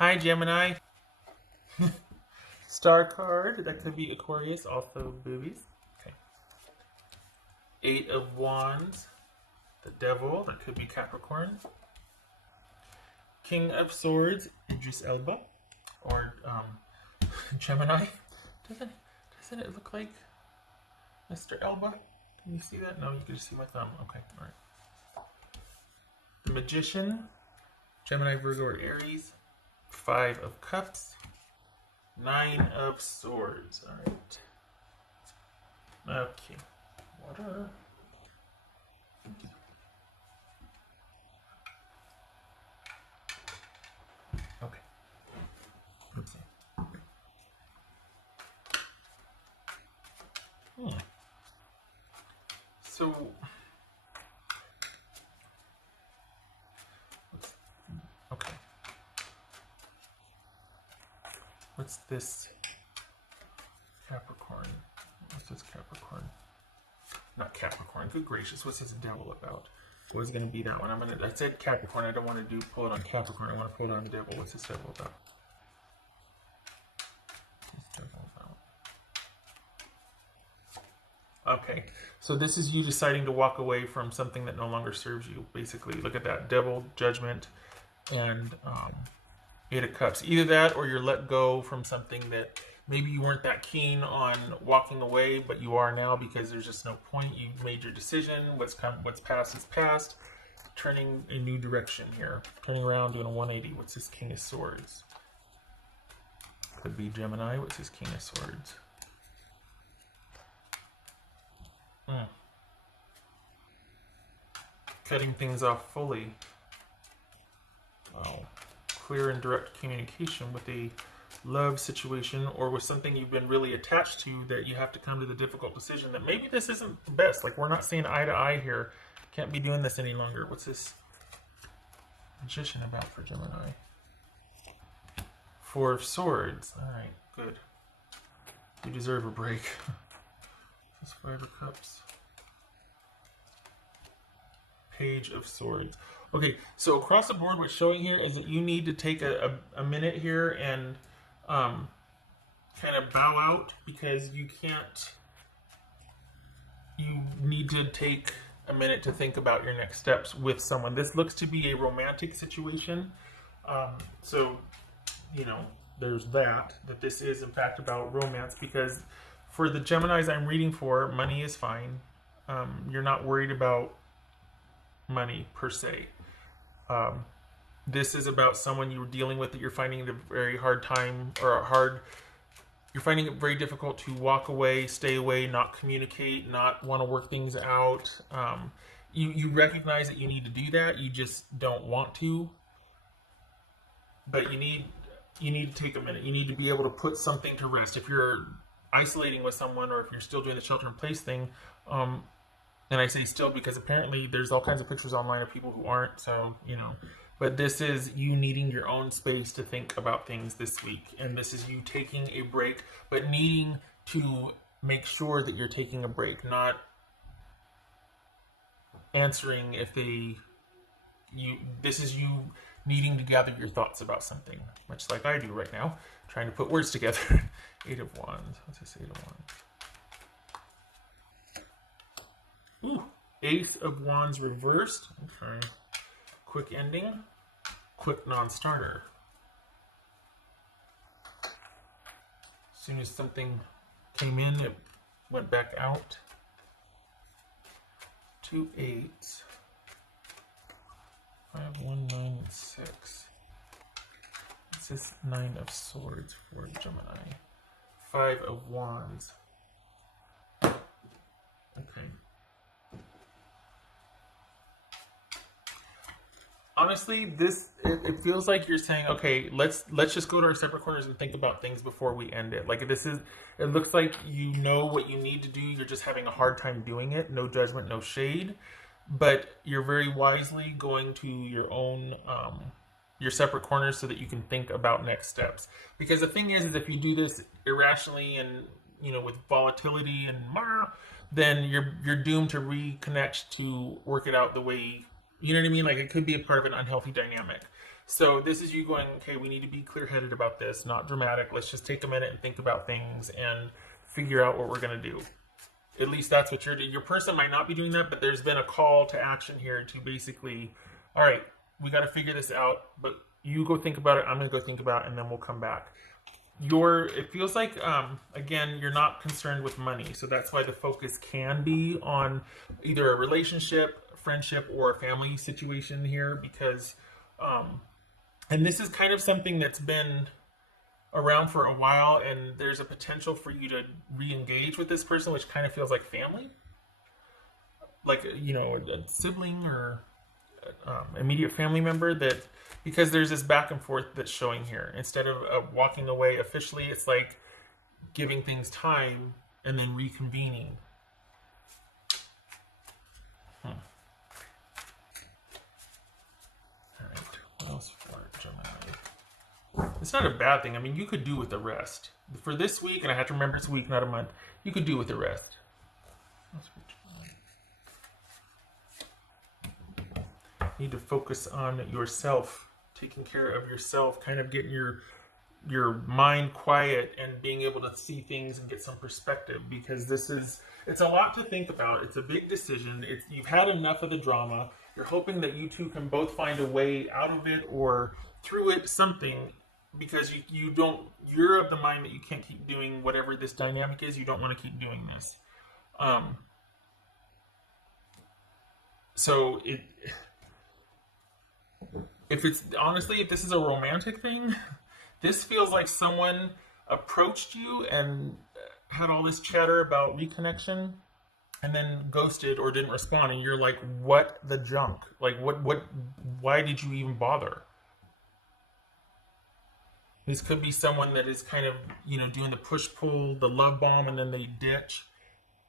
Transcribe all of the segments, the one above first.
Hi, Gemini. Star card. That could be Aquarius, also boobies. Okay. Eight of Wands. The Devil. That could be Capricorn. King of Swords. Idris Elba. Or Gemini. Doesn't it look like Mr. Elba? Can you see that? No, you can just see my thumb. Okay, alright. The Magician. Gemini, Virgo, or Aries. Five of Cups. Nine of Swords. Alright. Okay. Water. Okay. Let's see. So, okay. What's this? Capricorn. What's this Capricorn? Not Capricorn. Good gracious, what's this Devil about? What is going to be that one? I said Capricorn. I don't want to pull it on Capricorn. I want to pull it on the Devil. What's this Devil about? Okay, so this is you deciding to walk away from something that no longer serves you, basically. Look at that. Devil, Judgment, and Eight of Cups. Either that or you're let go from something that maybe you weren't that keen on walking away, but you are now because there's just no point. You've made your decision. What's past is past. Turning a new direction here. Turning around, doing a 180. What's this King of Swords? Could be Gemini. What's this King of Swords? Cutting things off fully. Wow. Clear and direct communication with a love situation or with something you've been really attached to that you have to come to the difficult decision that maybe this isn't the best. Like, we're not seeing eye to eye here. Can't be doing this any longer. What's this Magician about for Gemini? Four of Swords. Alright, good. You deserve a break. This Five of Cups. Page of Swords. Okay, so across the board, what's showing here is that you need to take a minute here and kind of bow out because you can't. You need to take a minute to think about your next steps with someone. This looks to be a romantic situation. So, you know, there's that this is in fact about romance because for the Geminis I'm reading for, money is fine. You're not worried about money per se. This is about someone you were dealing with that you're finding it a very hard time you're finding it very difficult to walk away, stay away, not communicate, not want to work things out. You recognize that you need to do that, you just don't want to. But you need to take a minute. You need to be able to put something to rest. If you're isolating with someone or if you're still doing the shelter in place thing, and I say still because apparently there's all kinds of pictures online of people who aren't, so, you know. But this is you needing your own space to think about things this week. And this is you taking a break, but needing to make sure that you're taking a break, not answering if this is you needing to gather your thoughts about something, much like I do right now, trying to put words together. Eight of Wands. What's this Eight of Wands? Ooh, Ace of Wands reversed. Okay. Quick ending. Quick non-starter. As soon as something came in, it went back out. 2 8s. 5 1 9 6. This is 9 of Swords for Gemini. 5 of Wands. Okay. Honestly, it feels like you're saying, okay, let's just go to our separate corners and think about things before we end it. Like it looks like you know what you need to do. You're just having a hard time doing it. No judgment, no shade, but you're very wisely going to your own your separate corners so that you can think about next steps. Because the thing is if you do this irrationally and with volatility and then you're doomed to reconnect to work it out the way You know what I mean? Like it could be a part of an unhealthy dynamic. So this is you going, okay, we need to be clear-headed about this, not dramatic. Let's just take a minute and think about things and figure out what we're going to do. At least that's what you're doing. Your person might not be doing that, but there's been a call to action here to basically, all right, we got to figure this out, but you go think about it. I'm going to go think about it, and then we'll come back. It feels like, again, you're not concerned with money. So that's why the focus can be on either a relationship, friendship, or a family situation here, because, and this is kind of something that's been around for a while, and there's a potential for you to re-engage with this person, which kind of feels like family, like, you know, a sibling or immediate family member, that because there's this back and forth that's showing here. Instead of walking away officially, it's like giving things time and then reconvening. All right, what else for Gemini? It's not a bad thing. I mean, you could do with the rest. For this week, and I have to remember it's a week, not a month, you could do with the rest. Need to focus on yourself, taking care of yourself, kind of getting your mind quiet and being able to see things and get some perspective, because it's a lot to think about. It's a big decision. You've had enough of the drama. You're hoping that you two can both find a way out of it or through it, something, because you're of the mind that you can't keep doing whatever this dynamic is. You don't want to keep doing this. So if this is a romantic thing, this feels like someone approached you and had all this chatter about reconnection and then ghosted or didn't respond. And you're like, what the junk? Like, why did you even bother? This could be someone that is kind of, you know, doing the push-pull, the love bomb, and then they ditch.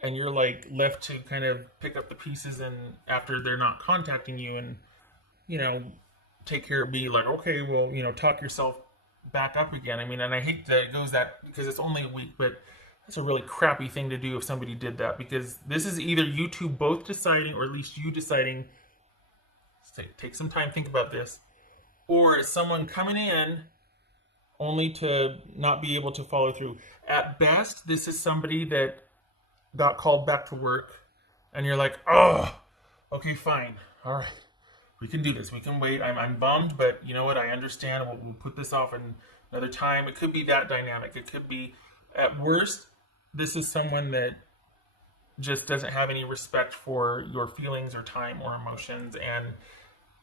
And you're like left to kind of pick up the pieces, and after they're not contacting you, and, you know, take care of, be like, okay, well, you know, talk yourself back up again. I mean, and I hate that it goes that, because it's only a week, but that's a really crappy thing to do if somebody did that, because this is either you two both deciding, or at least you deciding, take some time, think about this, or it's someone coming in only to not be able to follow through. At best, this is somebody that got called back to work, and you're like, oh, okay, fine, all right, we can do this, we can wait, I'm bummed, but you know what, I understand, we'll put this off another time. It could be that dynamic. It could be, at worst, this is someone that just doesn't have any respect for your feelings or time or emotions, and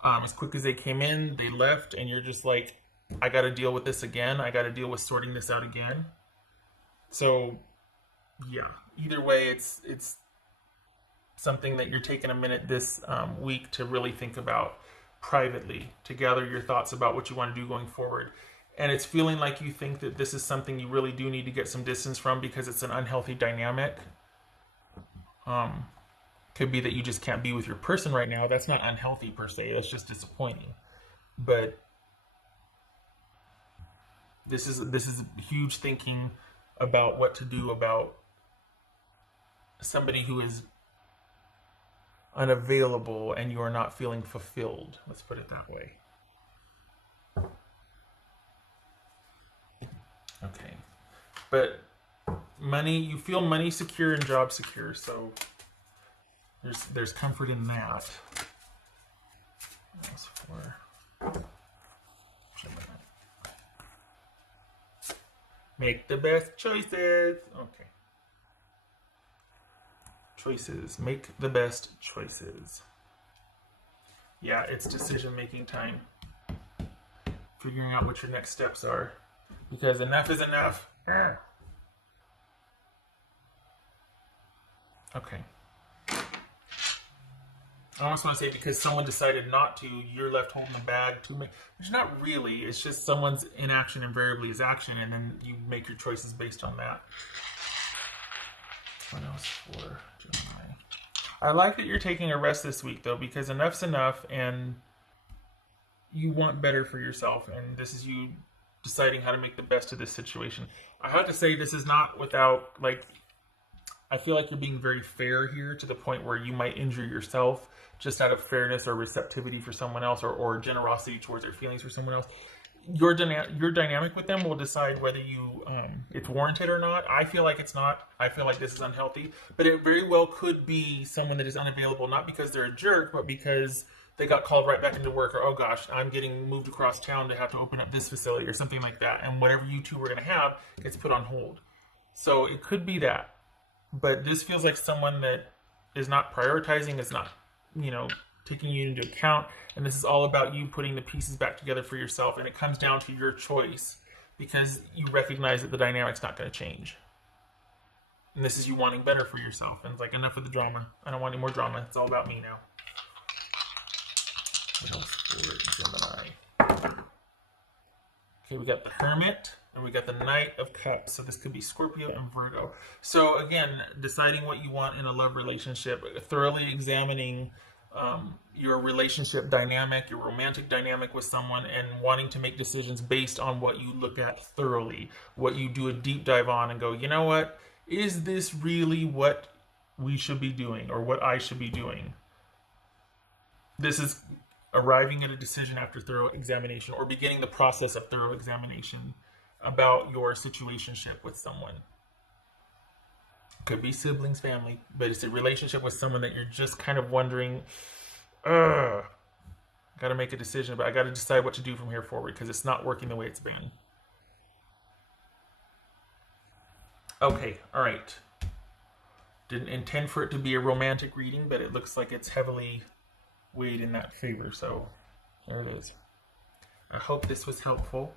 as quick as they came in, they left, and you're just like, I got to deal with this again. I got to deal with sorting this out again. So, yeah. Either way, it's something that you're taking a minute this week to really think about privately, to gather your thoughts about what you want to do going forward. And it's feeling like you think that this is something you really do need to get some distance from because it's an unhealthy dynamic. Could be that you just can't be with your person right now. That's not unhealthy per se. It's just disappointing. But this is huge thinking about what to do about somebody who is unavailable and you are not feeling fulfilled. Let's put it that way. Okay. But money, you feel money secure and job secure, so there's comfort in that. As for make the best choices. Okay. Choices. Make the best choices. Yeah, it's decision-making time. Figuring out what your next steps are. Because enough is enough. Okay. I almost want to say because someone decided not to, you're left holding the bag to make, which not really, it's just someone's inaction invariably is action, and then you make your choices based on that. What else for Gemini? I like that you're taking a rest this week, though, because enough's enough, and you want better for yourself, and this is you deciding how to make the best of this situation. I have to say, this is not without, like, I feel like you're being very fair here to the point where you might injure yourself just out of fairness or receptivity for someone else, or generosity towards their feelings for someone else. Your dynamic with them will decide whether you it's warranted or not. I feel like it's not. I feel like this is unhealthy, but it very well could be someone that is unavailable, not because they're a jerk, but because they got called right back into work, or oh gosh, I'm getting moved across town to have to open up this facility or something like that, and whatever you two were going to have gets put on hold. So it could be that, but this feels like someone that is not prioritizing, is not, taking you into account, and this is all about you putting the pieces back together for yourself, and it comes down to your choice because you recognize that the dynamic's not going to change. And this is you wanting better for yourself, and it's like, enough of the drama. I don't want any more drama. It's all about me now. What else for Gemini? Okay, we got the Hermit, and we got the Knight of Cups. So this could be Scorpio and Virgo. So again, deciding what you want in a love relationship, thoroughly examining your relationship dynamic, your romantic dynamic with someone, and wanting to make decisions based on what you look at thoroughly, what you do a deep dive on and go, you know what, is this really what we should be doing or what I should be doing? This is arriving at a decision after thorough examination, or beginning the process of thorough examination about your situationship with someone. Could be siblings, family, but it's a relationship with someone that you're just kind of wondering, got to make a decision, but I got to decide what to do from here forward because it's not working the way it's been. Okay, all right. Didn't intend for it to be a romantic reading, but it looks like it's heavily weighed in that favor, so there it is. I hope this was helpful.